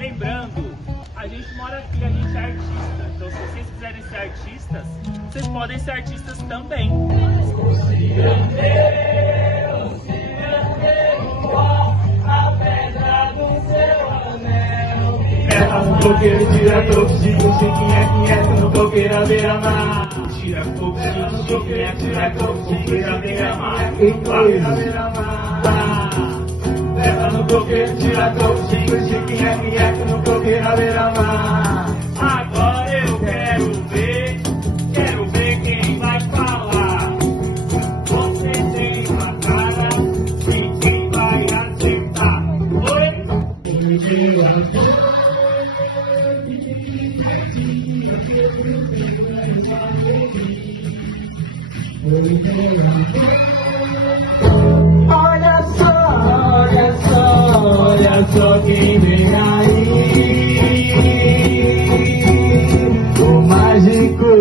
Lembrando, a gente mora aqui, a gente é artista. Então, se vocês quiserem ser artistas, vocês podem ser artistas também. No coqueiro, tira toxico, chiquinha, no coqueiro, a beira-mar. Tira toxico, chiquinha, tira toxico, a beira-mar. A beira-mar. Leva no coqueiro, tira toxico, chiquinha, no coqueiro, a beira-mar. Agora eu quero ver quem vai falar. Você tem uma cara e quem vai acertar. Olha só quem vem aí, o mágico.